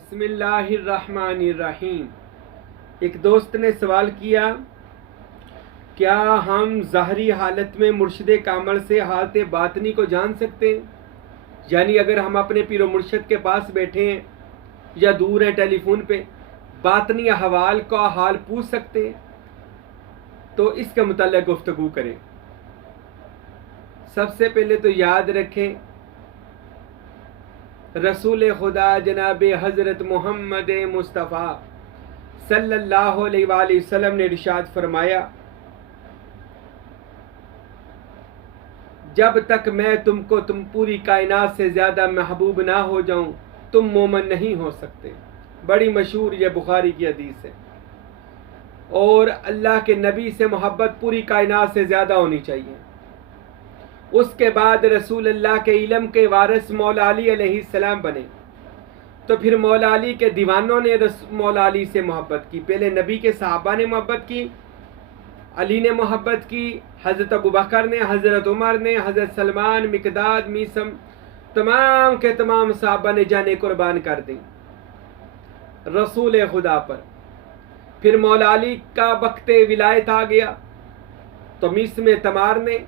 बिस्मिल्लाहिर्रहमानिर्रहीम। एक दोस्त ने सवाल किया, क्या हम ज़ाहरी हालत में मुर्शिद कामल से हालत बातनी को जान सकते हैं? यानी अगर हम अपने पीरो मुर्शिद के पास बैठे हैं या दूर हैं टेलीफोन पे, बातनी हवाल का हाल पूछ सकते हैं? तो इसके मुताल्लिक़ गुफ्तगू करें। सबसे पहले तो याद रखें, रसूल खुदा जनाब हज़रत मोहम्मद मुस्तफ़ा सल्लल्लाहु अलैहि वसल्लम ने इरशाद फरमाया, जब तक मैं तुमको तुम पूरी कायनात से ज़्यादा महबूब ना हो जाऊं, तुम मोमिन नहीं हो सकते। बड़ी मशहूर ये बुखारी की हदीस है। और अल्लाह के नबी से मोहब्बत पूरी कायनात से ज़्यादा होनी चाहिए। उसके बाद रसूल अल्लाह के इल्म के वारिस मौला अली अलैहिस्सलाम बने, तो फिर मौला अली के दीवानों ने मौला अली से मोहब्बत की। पहले नबी के सहाबा ने मोहब्बत की, अली ने मोहब्बत की, हज़रत अबू बकर ने, हज़रत उमर ने, हज़रत सलमान, मिकदाद, मीसम, तमाम के तमाम सहाबा ने जाने कुर्बान कर दी रसूल खुदा पर। फिर मौला अली का वक्त विलायत आ गया, तो मिस्म तमार ने,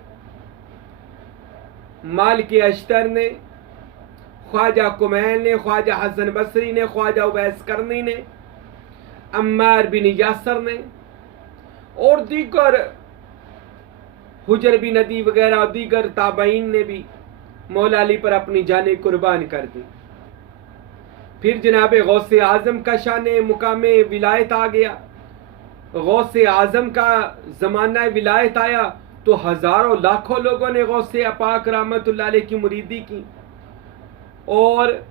मालिक अश्तर ने, ख्वाजा कुमैल ने, ख्वाजा हसन बसरी ने, ख्वाजा उवैस करनी ने, अम्मार बिन यासर ने और दीगर हुजर बिन नदी वगैरह और दीगर ताबईन ने भी मौला अली पर अपनी जानें कुर्बान कर दी। फिर जनाब गौसे आज़म का शान मुकामे विलायत आ गया। गौसे आज़म का ज़माना विलायत आया तो हज़ारों लाखों लोगों ने गौसे पाक रहमतुल्लाह अलैह की मुरीदी की और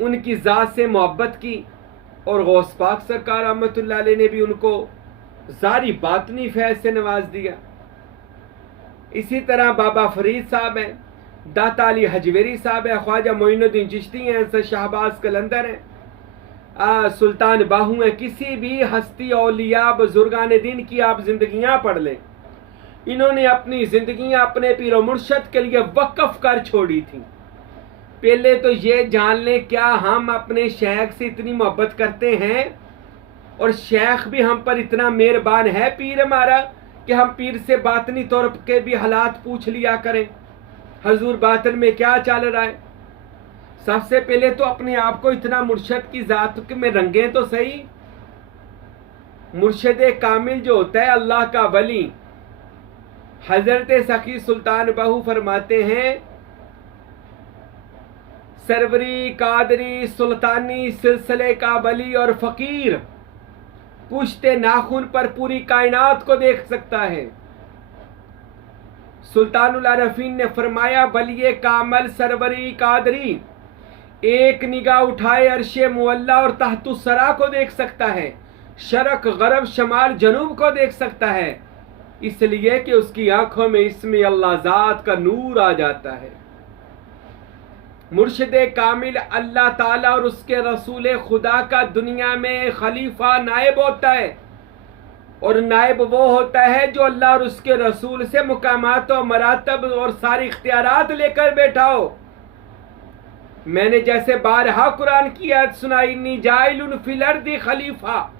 उनकी ज़ात से मोहब्बत की, और गौस पाक सरकार रहमतुल्लाह अलैह ने भी उनको ज़ारी बातनी फैज़ से नवाज दिया। इसी तरह बाबा फरीद साहब हैं, दाता अली हजवेरी साहब हैं, ख्वाजा मोइनुद्दीन चिश्ती हैं, सर शाहबाज कलंदर हैं, सुल्तान बाहू हैं। किसी भी हस्ती औलिया बुजुर्गान दीन की आप जिंदगियां पढ़ लें, इन्होंने अपनी जिंदगियां अपने पीरो मुर्शद के लिए वक्फ कर छोड़ी थी। पहले तो ये जान लें, क्या हम अपने शेख से इतनी मोहब्बत करते हैं और शेख भी हम पर इतना मेहरबान है पीर हमारा कि हम पीर से बातनी तौर के भी हालात पूछ लिया करें, हजूर बातन में क्या चल रहा है। सबसे पहले तो अपने आप को इतना मुर्शद की जात में रंगें तो सही। मुर्शद कामिल जो होता है, अल्लाह का वली, हजरत सखी सुल्तान बाहू फरमाते हैं, सरवरी कादरी सुल्तानी सिलसिले का वली और फकीर पुश्ते नाखून पर पूरी कायनात को देख सकता है। सुल्तानुल आरफीन ने फरमाया, वली कामल सरवरी कादरी एक निगाह उठाए अर्शे मुअल्ला और तहतुस्सरा को देख सकता है, शरक गरब शमाल जनूब को देख सकता है, इसलिए कि उसकी आंखों में इसमें अल्लाह ज़ात का नूर आ जाता है। मुर्शिद कामिल अल्लाह ताला और उसके रसूल खुदा का दुनिया में खलीफा नायब होता है, और नायब वो होता है जो अल्लाह और उसके रसूल से मुकामात और मरातब और सारी इख्तियारात लेकर बैठा हो। मैंने जैसे बारहा कुरान की आयत सुनाई, इन्नी जाइलुन फिल अर्दी खलीफा,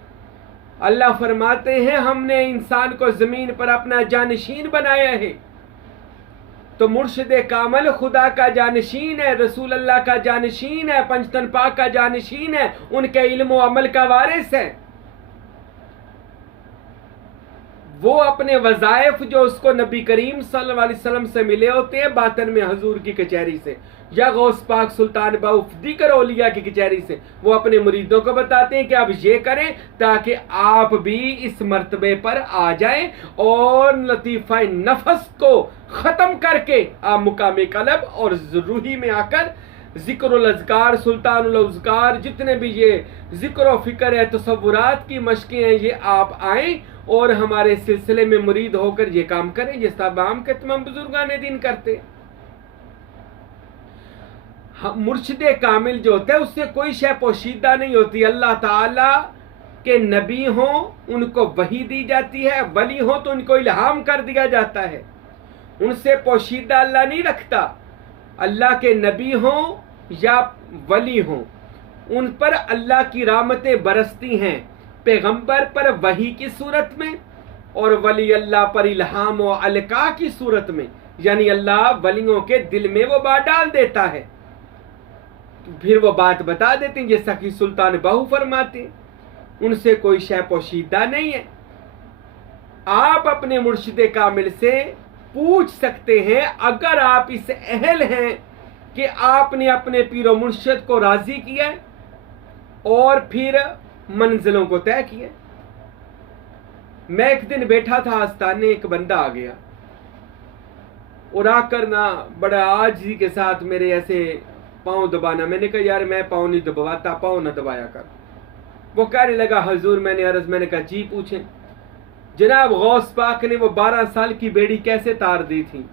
अल्लाह फरमाते हैं हमने इंसान को जमीन पर अपना जानशीन बनाया है। तो मुर्शिद कामल खुदा का जानशीन है, रसूल अल्लाह का जानशीन है, पंचतन पाक का जानशीन है, उनके इल्म व अमल का वारिस है। वो अपने वज़ाइफ जो उसको नबी करीम सल्लल्लाहु अलैहि वसल्लम से मिले होते हैं बातन में हजूर की कचहरी से, या गौस पाक सुल्तान बाहू दीगर औलिया की कचहरी से, वो अपने मुरीदों को बताते हैं कि आप ये करें ताकि आप भी इस मर्तबे पर आ जाएं और लतीफ़ा नफस को ख़त्म करके आप मुकामे कलब और रूही में आकर ज़िक्रुल अज़कार, सुल्तानुल अज़कार, जितने भी ये ज़िक्र व फ़िक्र है, तसव्वुरात की मशक़ें हैं, ये आप आएँ और हमारे सिलसिले में मुरीद होकर ये काम करें जिस तमाम के तमाम बुजुर्गान दीन करते। मुर्शिद कामिल जो होता है उससे कोई शय पोशीदा नहीं होती। अल्लाह ताला के नबी हों उनको वही दी जाती है, वली हो तो उनको इल्हाम कर दिया जाता है, उनसे पोशीदा अल्लाह नहीं रखता। अल्लाह के नबी हों या वली हों, उन पर अल्लाह की रहमतें बरसती हैं, पैगंबर पर वही की सूरत में और वली अल्लाह पर इल्हाम व अलका की सूरत में, यानी अल्लाह वलियों के दिल में वो बात डाल देता है, फिर वो बात बता देते हैं, जैसा कि सुल्तान बाहू फरमाते, उनसे कोई शय पोशीदा नहीं है। आप अपने मुर्शिद कामिल से पूछ सकते हैं, अगर आप इस अहल हैं कि आपने अपने पीरो मुर्शिद को राजी किया है और फिर मंजिलों को तय किया। मैं एक दिन बैठा था आस्थाने, एक बंदा आ गया और आकर ना बड़ा आजिज़ी के साथ मेरे ऐसे पाँव दबाना। मैंने कहा यार मैं पाँव नहीं दबाता, पाँव न दबाया कर। वो कहने लगा हजूर मैंने अर्ज, मैंने कहा जी पूछें। जनाब गौस पाक ने वो 12 साल की बेड़ी कैसे तार दी थी,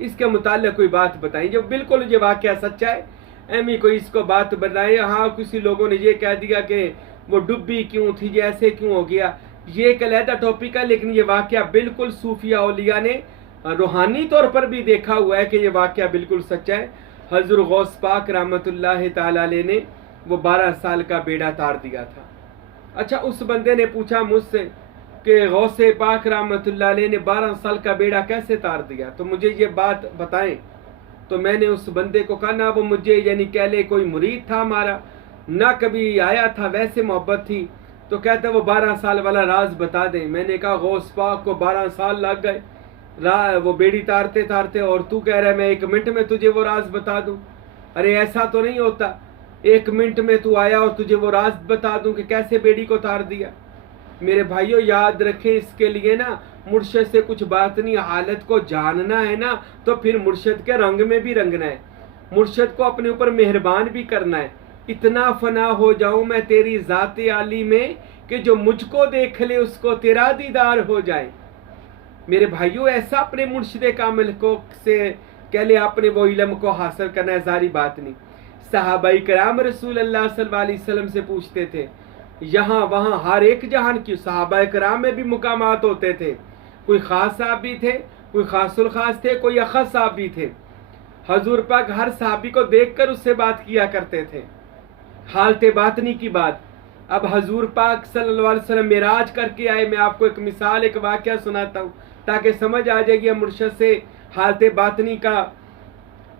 इसके मुताल्लिक कोई बात बताई जो बिल्कुल ये वाकया सच्चा है, एमी कोई इसको बात बताए। हाँ किसी लोगों ने ये कह दिया कि वो डुब्बी क्यों थी, ये ऐसे क्यों हो गया, ये एक अलहदा टॉपिक है, लेकिन ये वाकया बिल्कुल सूफिया औलिया ने रूहानी तौर पर भी देखा हुआ है कि ये वाकया बिल्कुल सच्चा है। हजूर गौस पाक रहमतुल्लाह तआला अलैह ने वो 12 साल का बेड़ा तार दिया था। अच्छा, उस बंदे ने पूछा मुझसे कि गौस पाक रहमतुल्लाह अलैह ने 12 साल का बेड़ा कैसे तार दिया, तो मुझे ये बात बताएं। तो मैंने उस बंदे को कहा ना वो मुझे यानी कह ले कोई मुरीद था हमारा, ना कभी आया था, वैसे मोहब्बत थी। तो कहता वो 12 साल वाला राज बता दें। मैंने कहा गौस पाक को 12 साल लग गए वो बेड़ी तारते तारते, और तू कह रहा है मैं 1 मिनट में तुझे वो राज बता दूं। अरे ऐसा तो नहीं होता, 1 मिनट में तू आया और तुझे वो राज बता दूं कि कैसे बेड़ी को तार दिया। मेरे भाइयों याद रखें, इसके लिए ना मुर्शिद से कुछ बात नहीं, हालत को जानना है ना तो फिर मुर्शिद के रंग में भी रंगना है, मुर्शिद को अपने ऊपर मेहरबान भी करना है। इतना फना हो जाऊं मैं तेरी ज़ाते आली में कि जो मुझको देख ले उसको तेरा दीदार हो जाए। मेरे भाइयों ऐसा अपने मुर्शिद कामिल को से कह ले आपने वो इल्म को हासिल करना है, जारी बात नहीं। सहाबाई कराम रसूल अल्लाह सल्लल्लाहु अलैहि वसल्लम से पूछते थे, यहाँ वहाँ हर एक जहान की सहाबाए कराम में भी मुकामात होते थे, कोई खास साहब भी थे, कोई खासुल खास थे, कोई अखस साहब भी थे। हजूर पाक हर साहबी को देखकर उससे बात किया करते थे, हालते बातनी की बात। अब हजूर पाक सल्लल्लाहु अलैहि वसल्लम मिराज करके आए। मैं आपको एक मिसाल, एक वाक़या सुनाता हूँ ताकि समझ आ जाएगी, हम मुर्शिद से हालते बातनी का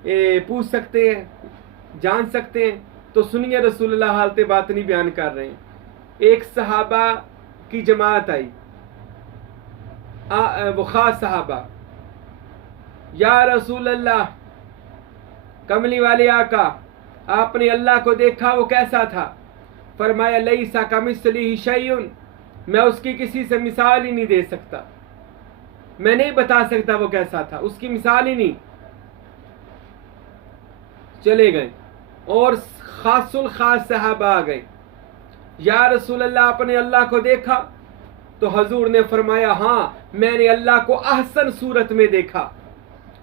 पूछ सकते हैं, जान सकते हैं। तो सुनिए रसूलुल्लाह हालते बातनी बयान कर रहे हैं। एक सहाबा की जमात आई, वो खास सहाबा, या रसूल अल्लाह, कमली वाले आका आपने अल्लाह को देखा, वो कैसा था? फरमाया लैसा कमिस्लिही शैउन, मैं उसकी किसी से मिसाल ही नहीं दे सकता, मैं नहीं बता सकता वो कैसा था, उसकी मिसाल ही नहीं। चले गए और खासुल खास सहाबा आ गए, या रसूल अल्लाह आपने अल्लाह को देखा? तो हजूर ने फरमाया हाँ मैंने अल्लाह को अहसन सूरत में देखा,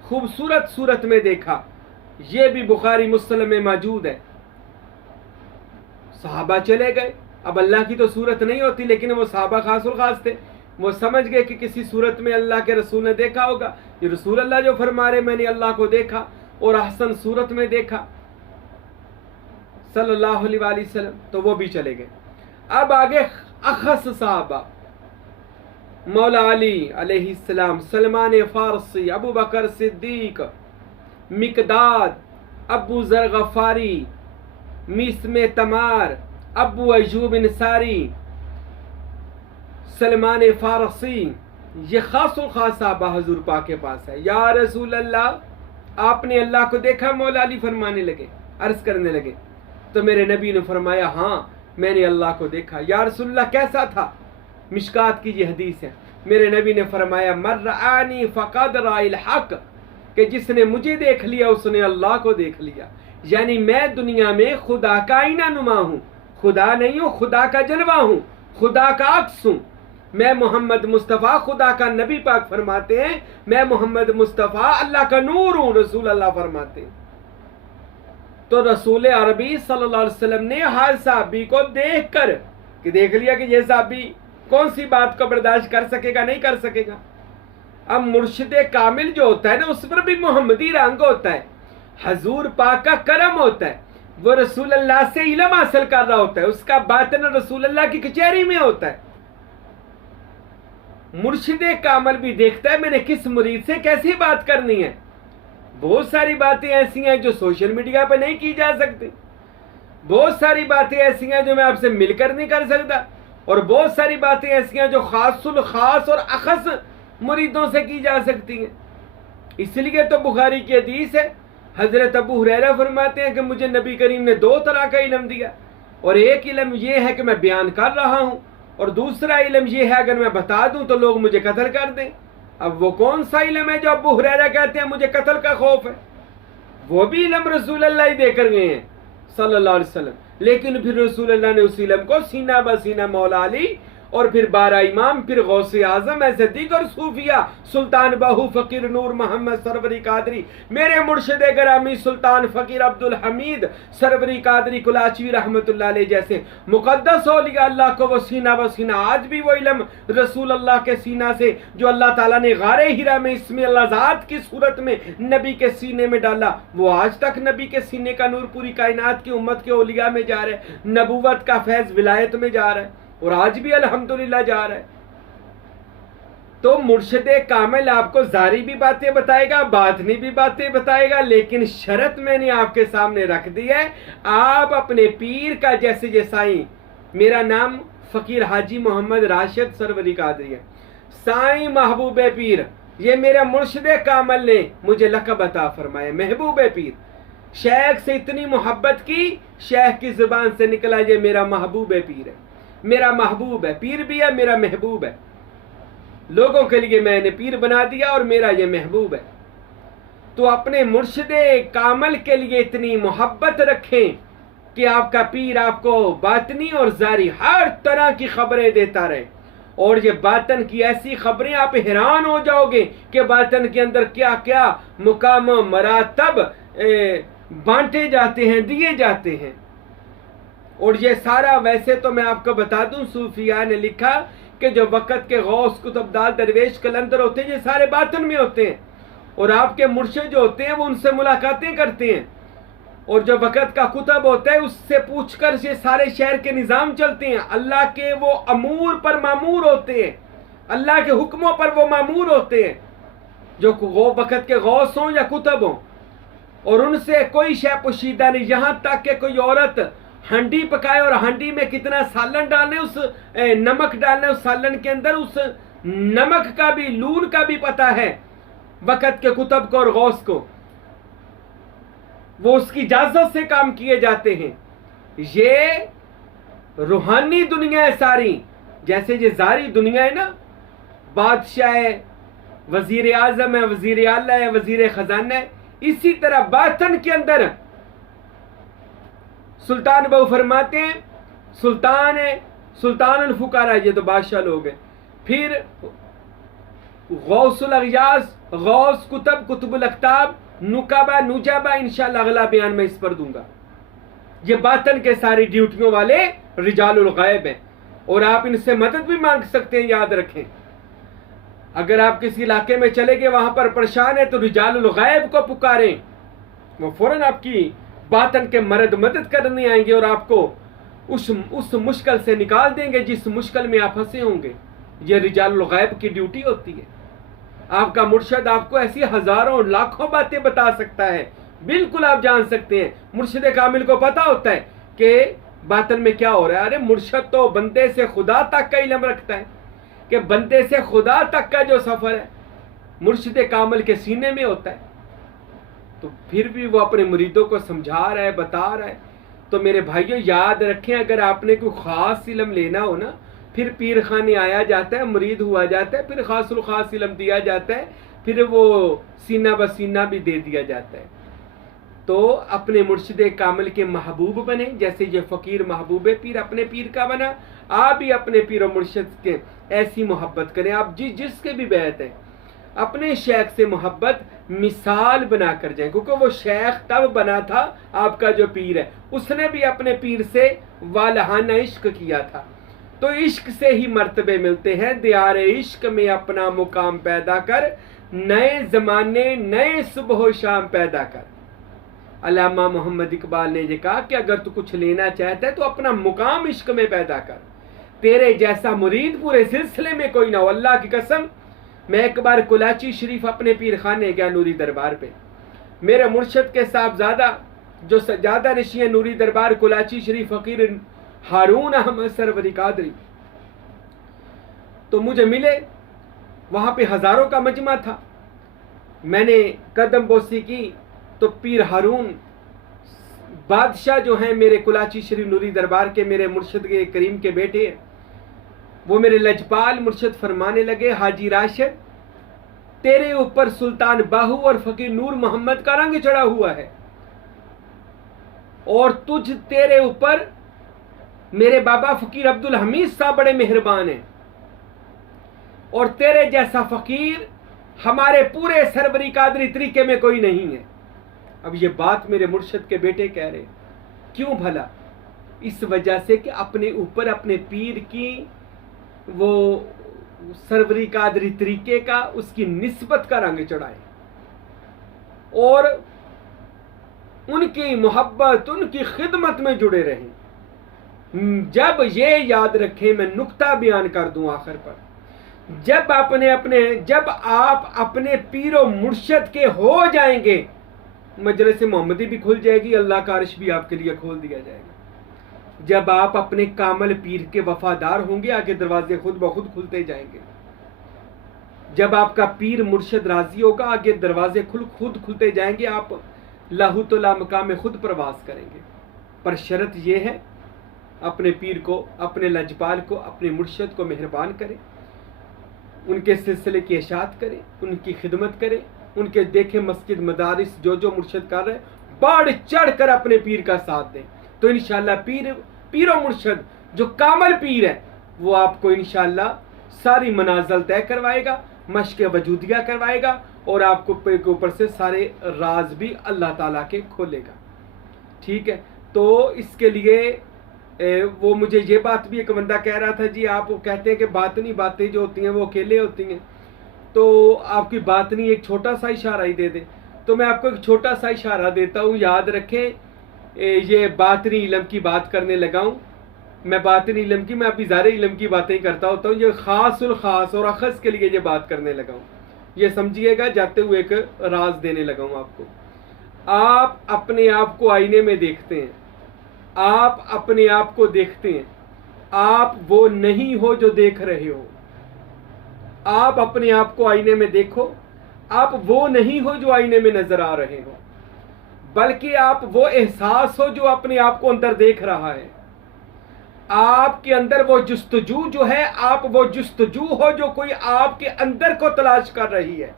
खूबसूरत सूरत में देखा। ये भी बुखारी मुस्लिम में मौजूद है। सहाबा चले गए, अब अल्लाह की तो सूरत नहीं होती, लेकिन वो सहाबा खासुल खास थे, वो समझ गए कि किसी सूरत में अल्लाह के रसूल ने देखा होगा। ये रसूल अल्लाह जो फरमा रहे मैंने अल्लाह को देखा और अहसन सूरत में देखा सल्लल्लाहु अलैहि वसल्लम, तो वो भी चले गए। अब आगे अखस सहाबा, मौला अली अलैहिस्सलाम, सलमान फारसी, अबू बकर सिद्दीक, मिकदाद, अबू जर गफारी, मिस्मे तमार, अबू अयूब इंसारी, सलमान फारसी, ये खासुल खास सहाबा हजूर पाक के पास है। या रसूल अल्लाह आपने अल्लाह को देखा? मौला अली फरमाने लगे, अर्ज करने लगे। तो मेरे नबी ने फरमाया हाँ मैंने अल्लाह को देखा। या रसूलल्लाह कैसा था? मिशकात की ये हदीस है। मेरे नबी ने फरमाया मर्रानी फ़क़द राइल हक, कि जिसने मुझे देख लिया उसने अल्लाह को देख लिया। यानी मैं दुनिया में खुदा का आईना नुमा हूँ, खुदा नहीं हूँ, खुदा का जलवा हूँ, खुदा का अक्स हूँ। मैं मोहम्मद मुस्तफ़ा, खुदा का नबी पाक फरमाते हैं मैं मोहम्मद मुस्तफ़ा अल्लाह का नूर हूँ, रसूल अल्लाह फरमाते हैं। तो रसूल अरबी सल्लल्लाहु अलैहि वसल्लम ने हर साहबी को देख कर कि देख लिया कि ये साहबी कौन सी बात को बर्दाश्त कर सकेगा, नहीं कर सकेगा। अब मुर्शिद कामिल जो होता है ना, उस पर भी मोहम्मदी रंग होता है, हजूर पाक का करम होता है। वो रसूल अल्लाह से इल्म हासिल कर रहा होता है, उसका बातिन रसूल अल्लाह की कचहरी में होता है। मुर्शिद कामिल भी देखता है मैंने किस मुरीद से कैसी बात करनी है। बहुत सारी बातें ऐसी हैं जो सोशल मीडिया पर नहीं की जा सकती, बहुत सारी बातें ऐसी हैं जो मैं आपसे मिलकर नहीं कर सकता, और बहुत सारी बातें ऐसी हैं जो खासुल खास और अखस मुरीदों से की जा सकती हैं। इसलिए तो बुखारी की हदीस है, हजरत अबू हुरैरा फरमाते हैं कि मुझे नबी करीम ने 2 तरह का इल्म दिया, और एक इल्म ये है कि मैं बयान कर रहा हूं, और दूसरा इल्म ये है अगर मैं बता दूं तो लोग मुझे कत्ल कर दें। अब वो कौन सा इल्म है जो अबू हुरैरा कहते हैं मुझे कत्ल का खौफ है? वो भी इल्म रसूल अल्लाह ही देकर गए हैं सल्लल्लाहु अलैहि वसल्लम, लेकिन फिर रसूल अल्लाह ने उस इल्म को सीना ब सीना मौला अली और फिर 12 इमाम, फिर गौसे आजम, ऐसे दीगर सूफिया, सुल्तान बाहू फकीर नूर मोहम्मद सरवरी कादरी, मेरे मुर्शिद ग्रामी सुल्तान फकीर अब्दुल हमीद सरवरी कादरी कुलाचवी रहमतुल्लाह अलैह जैसे मुकद्दस औलिया अल्लाह को वो सीना ब सीना, आज भी वो इल्म रसूल अल्लाह के सीना से जो अल्लाह ताला ने गारे हिरा में इसमें अल्लाह ज़ात की सूरत में नबी के सीने में डाला, वो आज तक नबी के सीने का नूर पूरी कायनात की उम्मत के औलिया में जा रहा है, नबूवत का फैज़ विलायत में जा रहा है, और आज भी अल्हम्दुलिल्लाह जा रहा है। तो मुर्शिद कामिल आपको जारी भी बातें बताएगा, बातनी भी बातें बताएगा, लेकिन शर्त मैंने आपके सामने रख दी है, आप अपने पीर का, जैसे साईं, मेरा नाम फकीर हाजी मोहम्मद राशिद सरवरी कादरी है, साईं महबूब पीर, ये मेरा मुर्शिद कामिल ने मुझे लक़ब अता फरमाया महबूब पीर। शेख से इतनी मोहब्बत की, शेख की जुबान से निकला ये मेरा महबूब पीर है, मेरा महबूब है, पीर भी है, मेरा महबूब है। लोगों के लिए मैंने पीर बना दिया और मेरा ये महबूब है। तो अपने मुर्शिद कामिल के लिए इतनी मोहब्बत रखें कि आपका पीर आपको बातनी और जारी हर तरह की खबरें देता रहे, और ये बातन की ऐसी खबरें आप हैरान हो जाओगे कि बातन के अंदर क्या क्या मुकाम मरातब बांटे जाते हैं, दिए जाते हैं। और ये सारा, वैसे तो मैं आपको बता दूं, सूफिया ने लिखा कि जो वक़्त के गौस कुतुबदार दरवेश कलंदर होते हैं ये सारे बातन में होते हैं, और आपके मुर्शिद जो होते हैं वो उनसे मुलाकातें करते हैं, और जो वक़्त का कुतुब होता है उससे पूछकर ये सारे शहर के निज़ाम चलते हैं। अल्लाह के वो अमूर पर मामूर होते हैं, अल्लाह के हुक्मों पर वो मामूर होते हैं, जो वक़्त के गौस हों या कुतुब हों, और उनसे कोई शय पोशीदा नहीं। यहाँ तक कि कोई औरत हांडी पकाए और हांडी में कितना सालन डालने, उस नमक डालने उस सालन के अंदर, उस नमक का भी, लून का भी पता है वक़्त के कुतुब को और गौस को, वो उसकी इजाजत से काम किए जाते हैं। ये रूहानी दुनिया है सारी, जैसे ये जारी दुनिया है ना, बादशाह है, वजीर आजम है, वजीर आला है, वजीर खजाना है, इसी तरह बातन के अंदर सुल्तान बहु फरमाते हैं सुल्तान है, सुल्तान अल फुकारा, ये तो बादशाह लोग हैं। फिर गौसुल अगयास, गौस, कुतुब, कुतुबुल अख्ताब, नुकाबा, नुजाबा, इंशाअल्लाह अगला बयान में इस पर दूंगा। ये बातन के सारी ड्यूटियों वाले रिजालुल गैब हैं, और आप इनसे मदद भी मांग सकते हैं। याद रखें, अगर आप किसी इलाके में चले गए, वहां पर परेशान है, तो रिजालुल गैब को पुकारें, वो फौरन आपकी बातन के मदद करने आएंगे और आपको उस मुश्किल से निकाल देंगे जिस मुश्किल में आप फंसे होंगे। ये रिजालुल गैब की ड्यूटी होती है। आपका मुर्शिद आपको ऐसी हजारों लाखों बातें बता सकता है, बिल्कुल आप जान सकते हैं। मुर्शिद कामिल को पता होता है कि बातन में क्या हो रहा है। अरे मुर्शिद तो बंदे से खुदा तक का इल्म रखता है, कि बंदे से खुदा तक का जो सफर है मुर्शिद कामिल के सीने में होता है। तो फिर भी वो अपने मुरीदों को समझा रहा है, बता रहा है। तो मेरे भाइयों याद रखें, अगर आपने कोई ख़ास इल्म लेना हो ना, फिर पीर खाने आया जाता है, मुरीद हुआ जाता है, फिर खासुल खास इल्म दिया जाता है, फिर वो सीना ब सीना भी दे दिया जाता है। तो अपने मुर्शिद कामिल के महबूब बने, जैसे ये फ़कीर महबूब पीर अपने पीर का बना। आप भी अपने पीर और मुर्शिद के ऐसी मोहब्बत करें। आप जिसके भी बैत हैं, अपने शेख से मोहब्बत मिसाल बना कर जाए, क्योंकि वो शेख तब बना था, आपका जो पीर है उसने भी अपने पीर से वालहाना इश्क किया था। तो इश्क से ही मर्तबे मिलते हैं। दियार इश्क में अपना मुकाम पैदा कर, नए जमाने नए सुबह शाम पैदा कर। अल्लामा मोहम्मद इकबाल ने ये कहा कि अगर तू कुछ लेना चाहता है तो अपना मुकाम इश्क में पैदा कर, तेरे जैसा मुरीद पूरे सिलसिले में कोई ना हो। अल्लाह की कसम, मैं एक बार कुलाची शरीफ अपने पीर खाने गया नूरी दरबार पे, मेरे मुर्शद के साहबजादा जो सजादा नशी नूरी दरबार कुलाची शरीफ फ़कीर हारून अहमद सरवरी कादरी, तो मुझे मिले। वहाँ पे हज़ारों का मजमा था। मैंने कदम बोसी की तो पीर हारून बादशाह जो हैं मेरे कुलाची शरीफ नूरी दरबार के, मेरे मुर्शद के करीम के बेटे हैं, वो मेरे लजपाल मुर्शद फरमाने लगे, हाजी राशिद तेरे ऊपर सुल्तान बाहू और फ़कीर नूर मोहम्मद का रंग चढ़ा हुआ है, और तेरे ऊपर मेरे बाबा फ़कीर अब्दुल हमीद साहब बड़े मेहरबान हैं, और तेरे जैसा फ़कीर हमारे पूरे सरवरी कादरी तरीके में कोई नहीं है। अब ये बात मेरे मुर्शद के बेटे कह रहे, क्यों भला? इस वजह से कि अपने ऊपर अपने पीर की वो सरवरी कादरी तरीके का, उसकी निस्बत का रंग चढ़ाए, और उनकी मोहब्बत, उनकी खिदमत में जुड़े रहें। जब ये याद रखें, मैं नुक्ता बयान कर दूं आखिर पर, जब आप अपने पीरो मुर्शद के हो जाएंगे, मजलिस मोहम्मदी भी खुल जाएगी, अल्लाह का अर्श भी आपके लिए खोल दिया जाएगा। जब आप अपने कामल पीर के वफादार होंगे, आगे दरवाजे खुद ब खुद खुलते जाएंगे। जब आपका पीर मुर्शद राजी होगा, आगे दरवाजे खुद खुलते जाएंगे, आप लाहू तो ला मकाम में खुद प्रवास करेंगे। पर शर्त यह है, अपने पीर को, अपने लजपाल को, अपने मुर्शद को मेहरबान करें, उनके सिलसिले की इशाअत करें, उनकी खिदमत करें, उनके देखे मस्जिद मदारिस जो मुर्शद कर रहे हैं, बढ़ चढ़ कर अपने पीर का साथ दें, तो इंशाअल्लाह पीरो मुर्शद जो कामल पीर है, वो आपको इंशाअल्लाह सारी मनाज़िल तय करवाएगा, मश्क वजूदिया करवाएगा, और आपको के ऊपर से सारे राज भी अल्लाह ताला के खोलेगा। ठीक है, तो इसके लिए वो मुझे ये बात भी एक बंदा कह रहा था, जी आप कहते हैं कि बातनी बातें जो होती हैं वो अकेले होती हैं, तो आपकी बातनी एक छोटा सा इशारा ही दे दे। तो मैं आपको एक छोटा सा इशारा देता हूँ, याद रखें, ये बातनी इल्म की बात करने लगा हूँ मैं। बातनी इल्म की, मैं अभी ज़ाहिर इल्म की बातें ही करता होता हूँ, ये ख़ासुल ख़ास और अखस के लिए ये बात करने लगा हूँ, ये समझिएगा। जाते हुए एक राज देने लगा हूँ आपको। आप अपने आप को आईने में देखते हैं, आप अपने आप को देखते हैं, आप वो नहीं हो जो देख रहे हो। आप अपने आप को आईने में देखो, आप वो नहीं हो जो आईने में नजर आ रहे हो, बल्कि आप वो एहसास हो जो अपने आप को अंदर देख रहा है। आपके अंदर वो जुस्तजू जो है, आप वो जुस्तजू हो जो कोई आपके अंदर को तलाश कर रही है।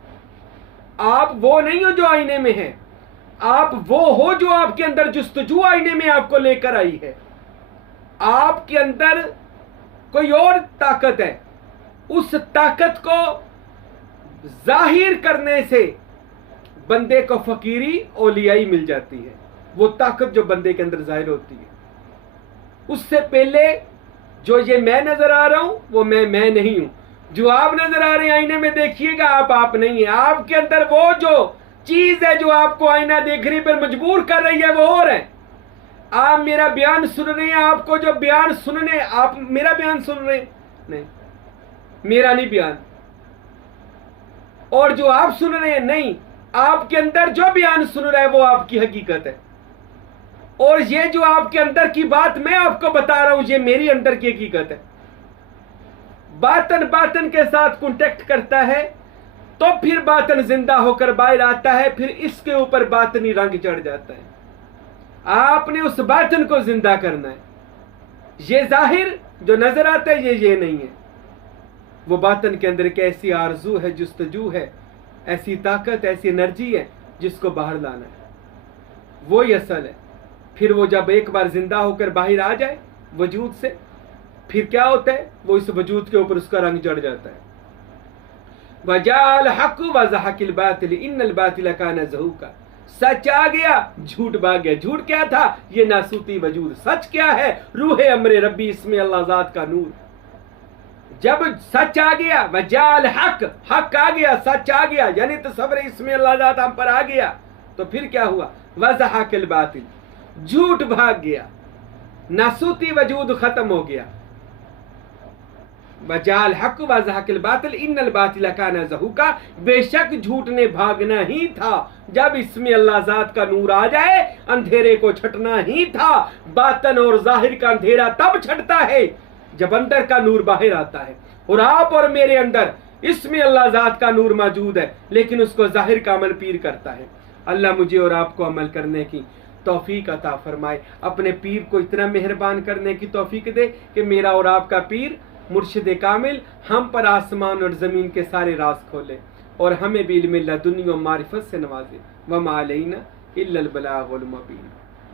आप वो नहीं हो जो आईने में है, आप वो हो जो आपके अंदर जुस्तजू आईने में आपको लेकर आई है। आपके अंदर कोई और ताकत है, उस ताकत को जाहिर करने से बंदे को फकीरी औलियाई मिल जाती है। वो ताकत जो बंदे के अंदर जाहिर होती है, उससे पहले जो ये मैं नजर आ रहा हूं वो मैं नहीं हूं। जो आप नजर आ रहे हैं आईने में देखिएगा, आप नहीं है। आपके अंदर वो जो चीज है जो आपको आईना देखने पर मजबूर कर रही है, वो और है। आप मेरा बयान सुन रहे हैं, आपको जो बयान सुनने, आप मेरा बयान सुन रहे हैं, नहीं, मेरा नहीं बयान, और जो आप सुन रहे हैं नहीं, आपके अंदर जो बयान सुन रहा है वो आपकी हकीकत है। और ये जो आपके अंदर की बात मैं आपको बता रहा हूं, ये मेरी अंदर की हकीकत है। बातन बातन के साथ कांटेक्ट करता है तो फिर बातन जिंदा होकर बाहर आता है, फिर इसके ऊपर बातनी रंग चढ़ जाता है। आपने उस बातन को जिंदा करना है। ये जाहिर जो नजर आता है ये नहीं है। वो बातन के अंदर एक ऐसी आरजू है, जुस्तजू है, ऐसी ताकत, ऐसी एनर्जी है जिसको बाहर लाना है, वो ही असल है। फिर वो जब एक बार जिंदा होकर बाहर आ जाए वजूद से, फिर क्या होता है, वो इस वजूद के ऊपर उसका रंग चढ़ जाता है। वजाल हक वज़हकिल बातिल इन्नल बातिल कान ज़हूका। सच आ गया, झूठ भाग गया। झूठ क्या था? ये नासूती वजूद। सच क्या है? रूह अमरे रब्बी, इसमें अल्लाह ज़ात का नूर। जब सच आ गया, वजाल हक, हक आ गया, सच आ गया, यानी तसव्वुर इसमें अल्लाह ज़ात हम पर आ गया, तो फिर क्या हुआ, वज़हक़ल बातिल, झूठ भाग गया, नासूती वजूद खत्म हो गया। वजाल हक वज़हक़ल बातिल इन्नल बातिल काना ज़हूक़ा, बेशक झूठ ने भागना ही था। जब इसमें अल्लाह ज़ात का नूर आ जाए अंधेरे को छटना ही था। बातन और जाहिर का अंधेरा तब छटता है जब अंदर का नूर बाहर आता है। और आप और मेरे अंदर इसमें अल्लाह ज़ात का नूर मौजूद है, लेकिन उसको जाहिर का अमल पीर करता है। अल्लाह मुझे और आपको अमल करने की तौफीक अता फरमाए। अपने पीर को इतना मेहरबान करने की तौफीक दे कि मेरा और आपका पीर मुर्शिद कामिल हम पर आसमान और ज़मीन के सारे राज खोले और हमें भी इल्म लदुनी व मारिफत से नवाजे। वमा अलैना इल्लल बलागुल मुबीन।